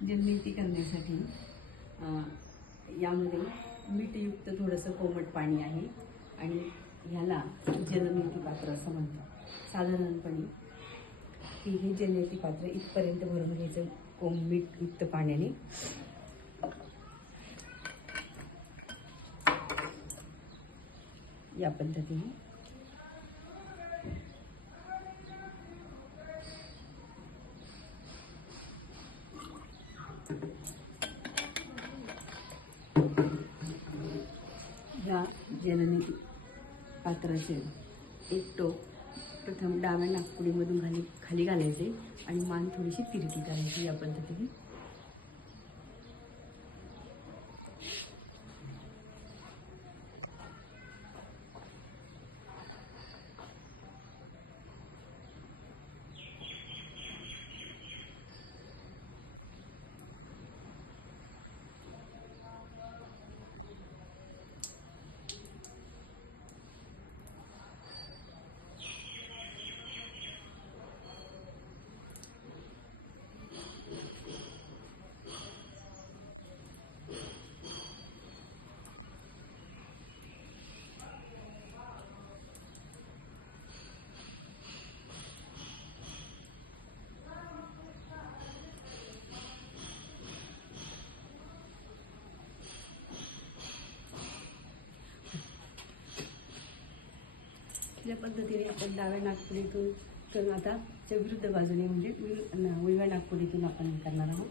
जलनेती करण्यासाठी यामध्ये मीठयुक्त थोडंसं कोमट पाणी आहे आणि ह्याला जलनेती पात्र असं म्हणतात. साधारणपणे हे जलनेती पात्र इथपर्यंत भरून घ्यायचं मीठयुक्त पाण्याने. या पद्धतीने या जलनेती पात्राचे एक टोक प्रथम डाव्या नाकपुडीमधून खाली घालायचे आणि मान थोडीशी तिरकी करायची. या पद्धतीने या पद्धतीने आपण डाव्या नाकपुडीतून आता विरुद्ध बाजूने म्हणजे उजव्या नाकपुडीतून आपण करणार आहोत.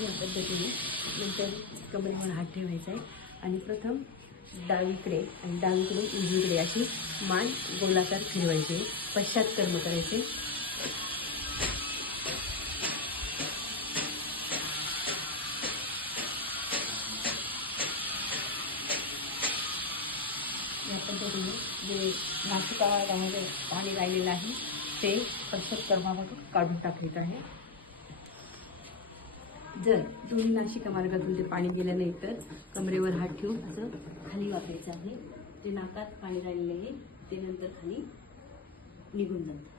या पद्धतीने नंतर कमरेवर हात ठेवायचा आहे आणि प्रथम डावीकडे आणि डावीकडून उजवीकडे अशी मान गोलाकार फिरवायची. पश्चात्कर्म करायचे. या पद्धतीने जे नासिकामध्ये पाणी राहिलेलं आहे ते पश्चात्कर्मामधून काढून टाकायचं आहे. जर दोन्ही नासिका मार्गातून ते पाणी गेलं नाही तर कमरेवर हात ठेवून असं खाली वाकायचं आहे. जे नाकात पाणी राहिलेलं आहे ते नंतर खाली निघून जातं.